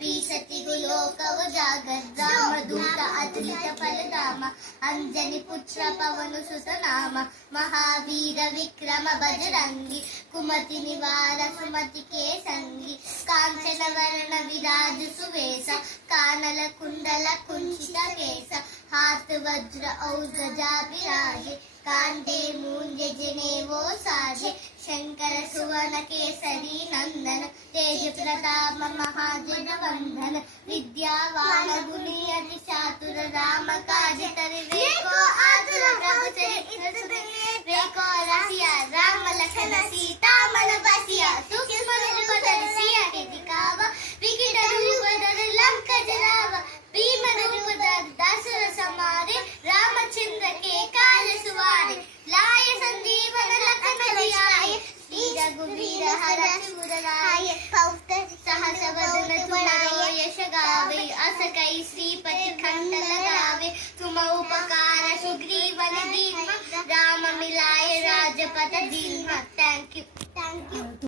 पीसतिगु लोकव जागत् रामदूत अतुलित फलधाम अंजनी पुत्र पवन सुत नाम महावीर विक्रम बजरंगी कुमति निवार सुमति के संगी कांचन वर्ण विराज सुवेश कानल कुंडल कुंचित केश हाथ वज्र औरजा विराजे कांधे मूंजे जनेवो साजे शंकर सुवन केसरी नंदन तेज प्रताप महाजन वंदन विद्यावान गुणी अति चातुर राम काज करे को आतुर प्रभु चरित्र सुने रेको रसिया राम लखन सीता मन बसिया सूक्ष्म रूप धर सिया के दिखावा विकट रूप धर लंक जरावा भीम रूप धर दशरथ समारे रामचंद्र के काज सुवारे लाय संजीवन लखन जियाए रघुवीर हर सुर लाए सहस वदन तुम्हारो यश गावे अस कई श्रीपति खंड लगावे तुम उपकार सुग्रीवन दीन राम मिलाए राजपथ दीन। Thank you.